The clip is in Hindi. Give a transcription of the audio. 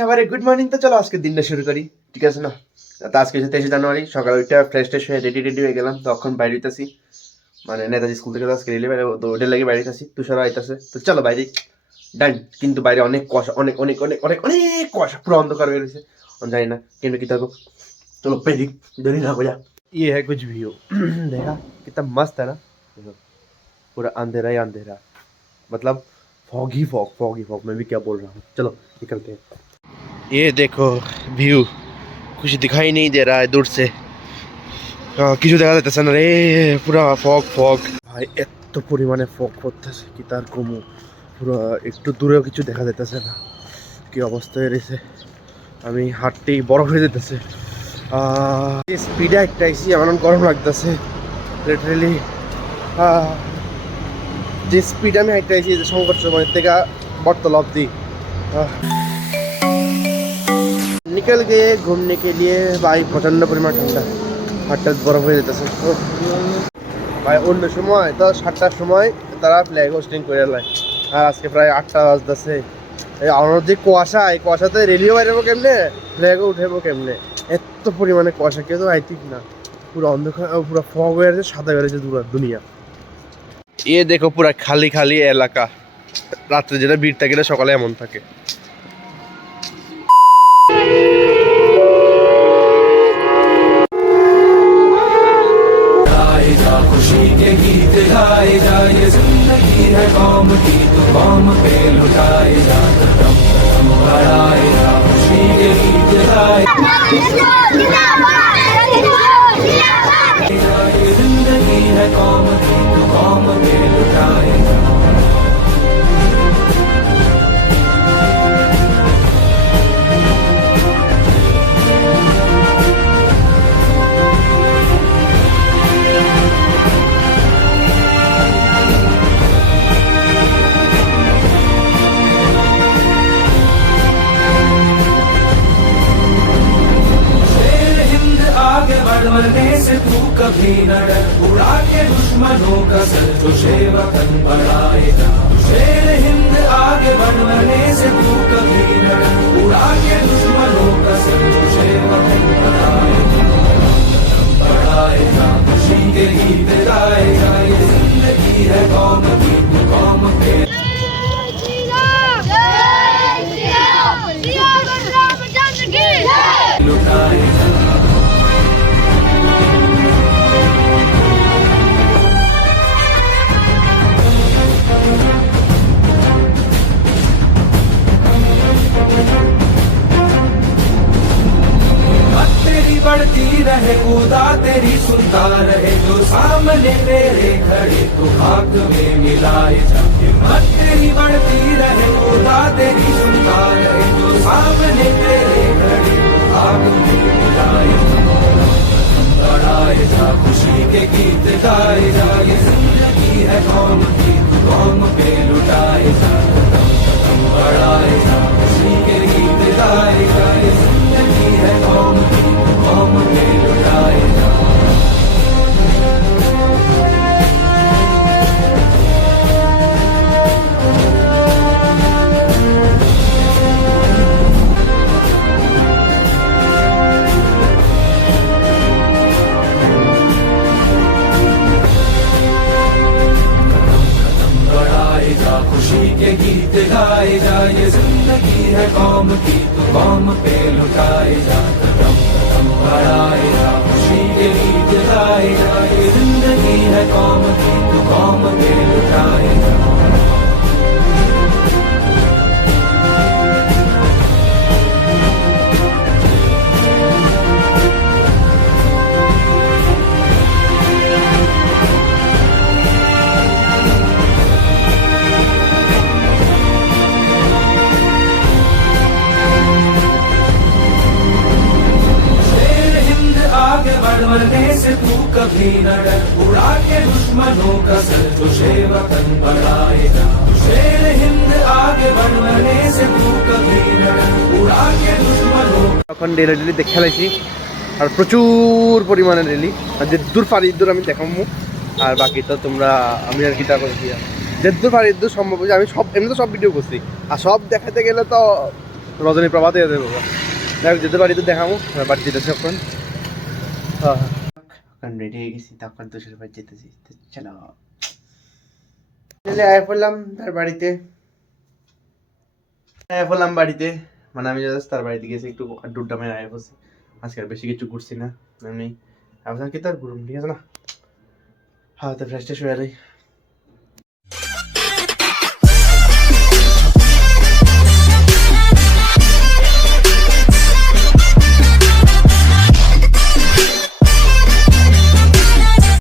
সবারে গুড মর্নিং। তো চলো আজকে দিনটা শুরু করি, ঠিক আছে না? তো আজকে 23 জানুয়ারি সকালে ওইটা ফ্রেশ হয়ে রেডি হয়ে গেলাম। তখন বাইরে হইতেছি, মানে নেতাজি স্কুল থেকে আজকে রেলি বাইরে, তো ওইটার লাগে বাইরে আছি। তুষারা আইতাছে, তো চলো বাইরে ডান। কিন্তু বাইরে অনেক কুয়াশা, অনেক অনেক অনেক অনেক অনেক কুয়াশা, পুরো অন্ধকার হয়ে গেছে। জানি না কিন্তু কি থাকবো। चलो पहले देरी ना हो जा। ये है कुछ व्यू देखा कितना मस्त है ना। देखो पूरा अंधेरा ही अंधेरा, मतलब फॉगी फॉग मैं भी क्या बोल रहा हूँ। चलो निकलते हैं। ये देखो व्यू, कुछ दिखाई नहीं दे रहा है दूर से। কিছু দেখা যাইতেছে না রে, পুরা ফগ ভাই, এত পরিমাণে ফগ করতেছে কি তার কমু। পুরো একটু দূরেও কিছু দেখা যাইতেছে না, কি অবস্থা হয়েছে। আমি হাঁটতেই বরফ হয়ে যেতেছে। স্পিডে একটা আইসি, আমার গরম লাগতেছে লিটারেলি। যে স্পিড আমি হাইটে আইসি সংকট সময় থেকে बरतला अब्दी निकल गए घूमने के लिए। भाई प्रचंड परिमाण ठंडा, हठाৎ बरफ হয়ে যেতেছে ভাই। অন্য সময় তো 7টার সময় তারা ফ্ল্যাগ হোস্টিং করে লাই, আর আজকে প্রায় 8টা বাজতেছে। আমার যে কুয়াশা, এই কুয়াশাতে রেলিও বাইরেবো কেমনে, ফ্ল্যাগও উঠেবো কেমনে, এত পরিমাণে কুয়াশা। কেউ তো আইতিক না, পুরো অন্ধকার, পুরো ফগ হয়ে আছে, সাদা হয়ে আছে দুনিয়া। এ দেখো পুরা খালি খালি এলাকা, রাত্রে যেটা ভিড় থাকে সকালে এমন থাকে। खुशी के गीत गाए जाए, जिंदगी है कौम की तो कौम पे लुटाए जा, बढ़ाए जा खुशी के गीत गाए जाए, जिंदगी है कौम की तो कौम पे लुटाए जा। बढ़ने से तू कभी न डर, उड़ा के दुश्मनों का सर जो शेवतन बढ़ाए जा। शेर हिंद आगे बढ़ने से तू कभी न डर, उड़ा के दुश्मनों का सर जो शेवतन बढ़ाए जा, बढ़ाए जा खुशी के गीत गाए जाए, जिंदगी है कौम की तो कौम पे लुटाए जा। बढ़ती रहे खुदा तेरी सुनता रहे, जो सामने तेरे खड़े तो खाक में मिलाए जा। हिम्मत तेरी बढ़ती रहे खुदा तेरी सुनता रहे, जो सामने तेरे खड़े तो खाक में मिलाए जा, बढ़ाए जा खुशी के गीत गाए जा, ये जिंदगी है कौम की तो कौम पे लुटाए जा, बढ़ाए जा खुशी के गीत गाए जा, ये जिंदगी है कौम की कौम पे लुटाए जा। बढ़ाए जा खुशी के गीत गाए जा, ये जिंदगी है कौम की तो कौम पे लुटाए जा, बढ़ाए जा खुशी के गीत गाए जा, ये जिंदगी है कौम की तो कौम पे लुटाए जा। बढ़ने से तू कभी न डर, उड़ा के दुश्मनों का सर जो शेवतन बढ़ाए जा। शेर हिंद आगे बढ़ने से तू कभी न डर, उड़ा के दुश्मनों। এখন রেলি দেখে লাইছি, আর প্রচুর পরিমাণে রেলি, আর যে দূর পারি দূর আমি দেখাবো, আর বাকি তো তোমরা আমি আর কি তা করছি। যে দূর পারি দূর সম্ভব হয়েছে, আমি সব এমনি তো সব ভিডিও করছি, আর সব দেখাতে গেলে তো রজনী প্রভাতে দেবো দেখ যেতে পারি তো দেখাবো বাড়ি যেতেছি এখন হ্যাঁ এখন রেডি হয়ে গেছি তখন তুষার বাড়ি যেতেছি চলো আয় পড়লাম তার বাড়িতে আয় পড়লাম বাড়িতে মানে আমি জাস্ট তার বাড়িতে গেছি একটু আড্ডা মেরে আয় বসে আজকে আর বেশি কিছু ঘুরছি না এমনি আপনার কি তার ঘুরুন ঠিক আছে না হ্যাঁ তো ফ্রেশ ট্রেশ হয়ে যাই